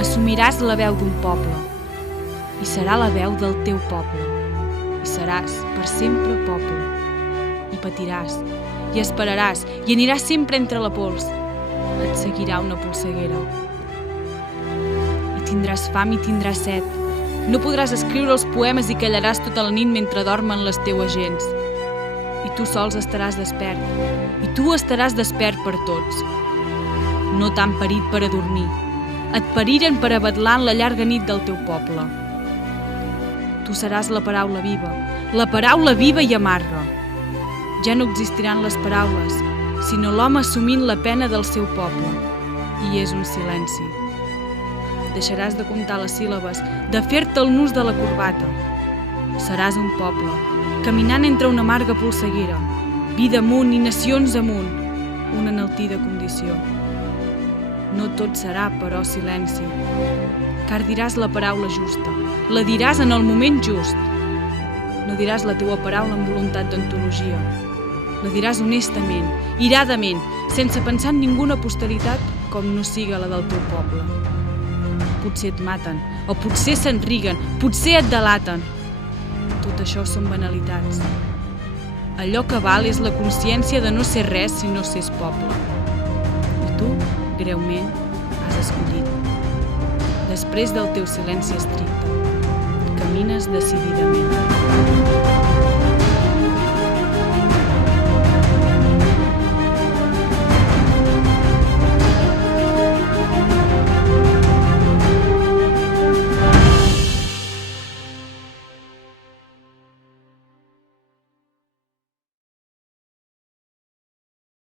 Assumiràs la veu d'un poble i serà la veu del teu poble i seràs per sempre poble i patiràs i esperaràs i aniràs sempre entre la pols. Et seguirà una polseguera i tindràs fam i tindràs set. No podràs escriure els poemes i callaràs tota la nit mentre dormen les teues gens. I tu sols estaràs despert. I tu estaràs despert per tots. No t'han parit per a dormir. Et pariren per a vetlar en la llarga nit del teu poble. Tu seràs la paraula viva i amarga. Ja no existiran les paraules, sinó l'home assumint la pena del seu poble. I és un silenci. Deixaràs de comptar les síl·labes, de fer-te el nus de la corbata. Seràs un poble, caminant entre una amarga polseguera, vida amunt i nacions amunt, una enaltida condició. No tot serà, però, silenci, car diràs la paraula justa, la diràs en el moment just. No diràs la teua paraula amb voluntat d'antologia. La diràs honestament, iradament, sense pensar en ninguna posteritat com no siga la del teu poble. Potser et maten, o potser s'enriguen, potser et delaten. Tot això són banalitats. Allò que val és la consciència de no ser res si no s'és poble. I tu, greument, has escollit. Després del teu silenci estricte, camines decididament.